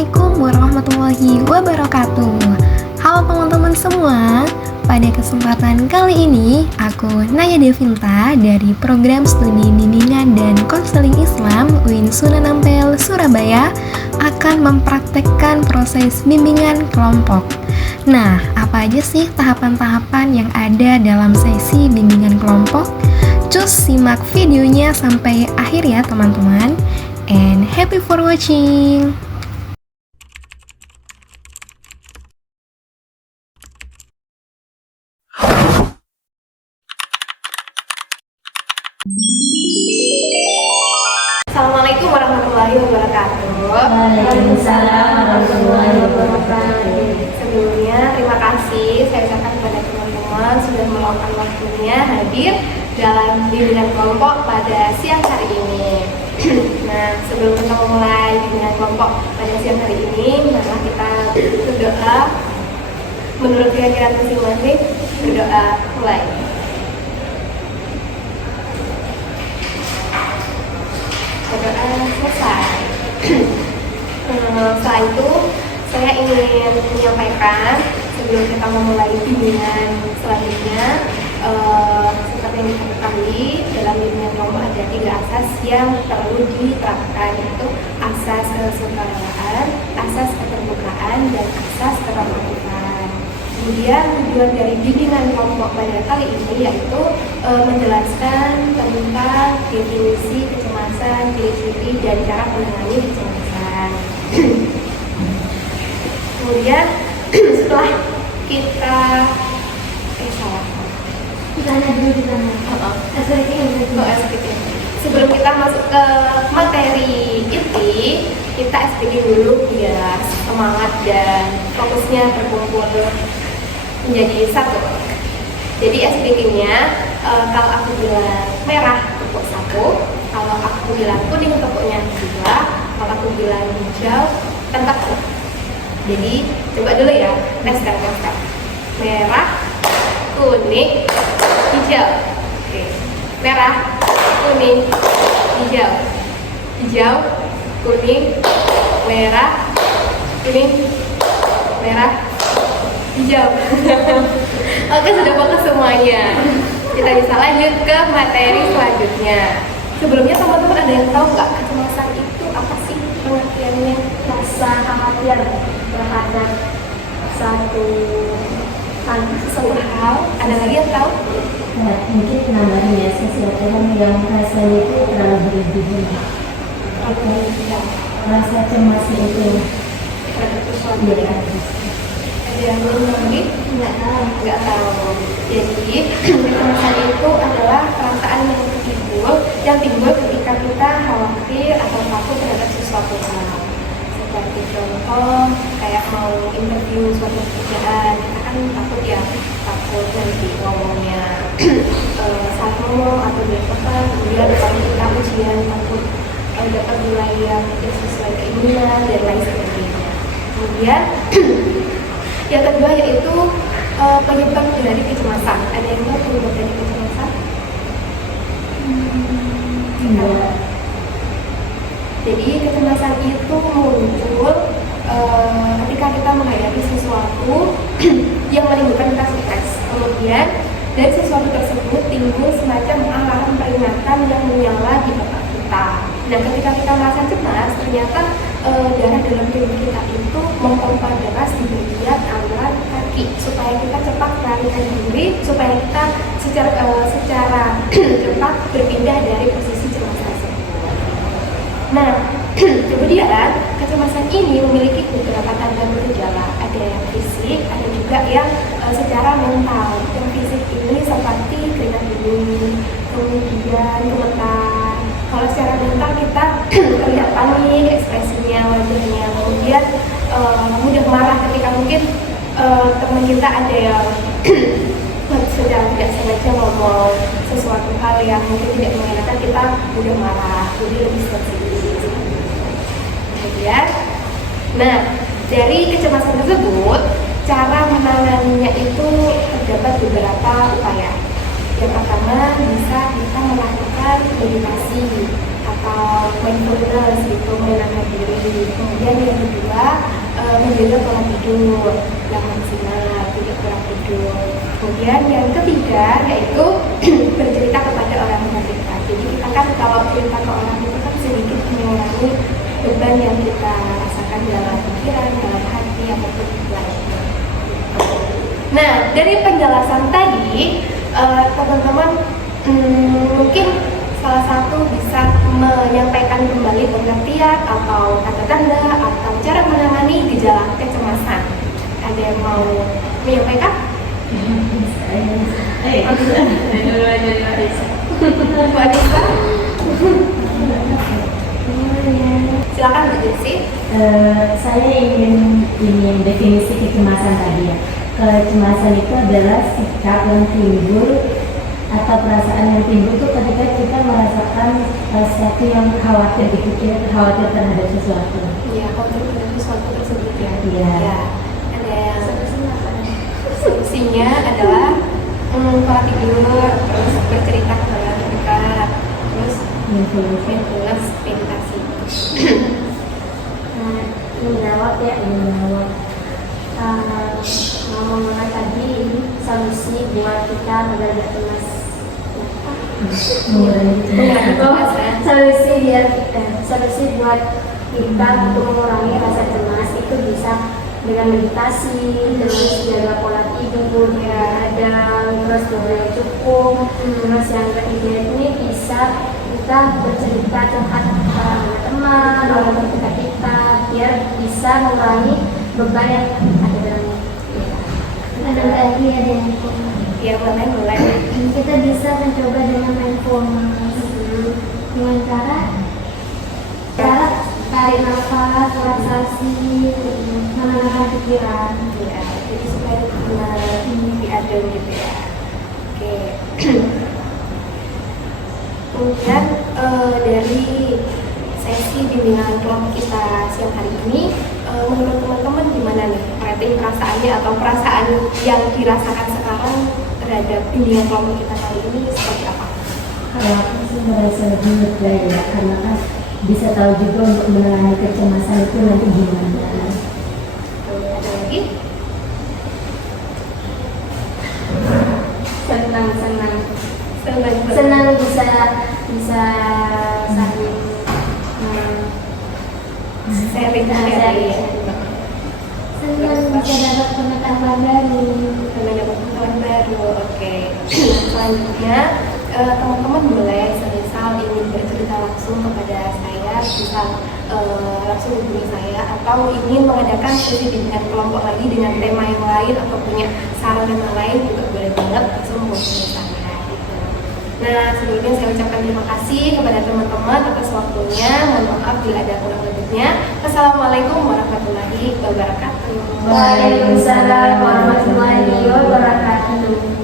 Assalamualaikum warahmatullahi wabarakatuh. Halo teman-teman semua. Pada kesempatan kali ini, aku Naya Devinta dari Program Studi Bimbingan dan Konseling Islam UIN Sunan Ampel, Surabaya akan mempraktekkan proses bimbingan kelompok. Nah, apa aja sih tahapan-tahapan yang ada dalam sesi bimbingan kelompok? Cus simak videonya sampai akhir ya teman-teman. And happy for watching. Assalamualaikum warahmatullahi wabarakatuh. Waalaikumsalam warahmatullahi wabarakatuh. Sebelumnya terima kasih saya ucapkan kepada teman-teman sudah meluangkan waktunya hadir dalam bimbingan kelompok pada siang hari ini. Nah, sebelum kita memulai bimbingan kelompok pada siang hari ini, mari kita berdoa menurut keyakinan masing-masing. Berdoa mulai. Berdoa selesai. Setelah itu saya ingin menyampaikan sebelum kita memulai bimbingan selanjutnya, seperti yang kita ketahui dalam bimbingan kelompok ada 3 asas yang perlu diterapkan, yaitu asas kesukarelawan, asas keterbukaan, dan asas keterbukaan. Kemudian tujuan dari bimbingan kelompok pada kali ini yaitu menjelaskan tentang definisi kecemasan, ciri-ciri, dan cara menangani kecemasan. Kemudian setelah kita sebelum kita masuk ke materi inti, kita SPG dulu biar semangat dan fokusnya terkumpul menjadi satu. Jadi SPG-nya kalau aku bilang merah tepuk 1, kalau aku bilang kuning tepuknya 2, kalau aku bilang hijau tempat 1. Jadi coba dulu ya, tes. Merah, kuning, hijau. Oke. Merah, kuning, hijau. Hijau, kuning, merah, kuning, merah, hijau. Oke, sudah fokus semuanya. Kita bisa lanjut ke materi selanjutnya. Sebelumnya teman-teman ada yang tahu nggak kecemasan itu apa sih pengertiannya? Rasa khawatir terhadap satu hal. Ada lagi yang tahu? ya, mungkin namanya sesuatu yang rasanya itu terlalu berlebihan. Rasa cemas itu Terhadap sesuatu ya, ya. Ada yang belum lagi? Nggak tahu. Jadi kecemasan itu adalah perasaan yang timbul ketika kita khawatir atau takut terhadap sesuatu hal. Seperti contoh kayak mau interview suatu pekerjaan, kita kan takut ya, takut nanti ngomongnya saat ngomong atau belepotan, kemudian kalau kita ujian takut dapat nilai yang tidak sesuai keinginan dan lain sebagainya. Kemudian yang kedua yaitu penyebab dari kecemasan. Ada yang tahu penyebab dari kecemasan? Jadi kecemasan itu muncul ketika kita menghadapi sesuatu yang menimbulkan kita stres. Kemudian dari sesuatu tersebut timbul semacam alarm peringatan yang menyala di otak kita. Nah, ketika kita merasa cemas, ternyata darah dalam tubuh kita itu memompa deras di bagian alat kaki supaya kita cepat melarikan diri, supaya kita secara cepat berpindah dari posisi cemas tersebut. Nah, kemudian kecemasan ini memiliki beberapa tanda bergejala. Ada yang fisik, ada juga yang secara mental. Yang fisik ini seperti keringat dingin, kemudian gemetar. Kalau secara mental kita terlihat panik, ekspresinya, wajahnya, kemudian mudah marah ketika mungkin teman kita ada yang sedang tidak sengaja ngomong sesuatu hal yang mungkin tidak mengenakan, kita mudah marah, jadi lebih sensitif. Kemudian, nah dari kecemasan tersebut, cara menanganinya itu terdapat beberapa upaya. Yang pertama bisa kita melakukan meditasi atau mindfulness gitu, menenangkan diri. Kemudian yang kedua, menjaga pola tidur yang maksimal, tidak kurang tidur. Kemudian yang ketiga yaitu bercerita kepada orang terdekat. Jadi kita kan kalau cerita ke orang itu kan sedikit mengurangi beban yang kita rasakan dalam pikiran, dalam hati, ataupun lainnya. Nah, dari penjelasan tadi, teman-teman mungkin salah satu bisa menyampaikan kembali pengertian atau kata tanda atau cara menangani gejala kecemasan. Ada yang mau menyampaikan? Bu Anissa? Silakan Bu Jessy. Saya ingin definisi kecemasan tadi ya. Kecemasan itu adalah sikap yang timbul atau perasaan yang timbul itu ketika kita merasakan sesuatu yang khawatir gitu, kita khawatir terhadap sesuatu. Iya, khawatir terhadap sesuatu tersebut ya. Iya. Ya. Ada yang solusinya adalah pola tidur, terus bercerita ke orang terdekat, terus mindfulness, meditasi. Menjawab ngomong-ngomong tadi ini solusi buat kita agar gak cemas. Solusi buat kita untuk mengurangi rasa cemas itu bisa dengan meditasi, terus jaga pola tidur, radang, terus tidur yang cukup. Terus yang ketiga ini bisa kita bercerita curhat sama teman, orang terdekat kita, biar bisa mengurangi beban yang ada dalam kita. Ada lagi ada yang Ya, mulai. kita bisa mencoba dengan mindfulness dengan cara tarik nafas, relaksasi, menenangkan pikiran. Ya, jadi supaya benar diadem gitu ya. Oke. Kemudian dari sesi bimbingan kelompok kita siang hari ini, menurut teman-teman gimana nih rating perasaannya atau perasaan yang dirasakan sekarang terhadap bimbingan kelompok kita kali ini seperti apa? Kalau aku sih merasa lebih lega ya, karena kan bisa tahu juga untuk menangani kecemasan itu nanti gimana. Ada lagi? Senang bisa saling Sharing. senang bisa dapat pengetahuan baru. Karena dapat pengetahuan baru. Oke. Selanjutnya teman-teman boleh semisal ingin bercerita langsung kepada saya, bisa langsung hubungi saya, atau ingin mengadakan sesi bimbingan kelompok lagi dengan tema yang lain atau punya saran yang lain juga boleh banget langsung hubungi saya gitu. Nah, sebelumnya saya ucapkan terima kasih kepada teman-teman atas waktunya. Mohon maaf bila ada kurang lebihnya. Assalamualaikum warahmatullahi wabarakatuh. Waalaikumsalam warahmatullahi wabarakatuh.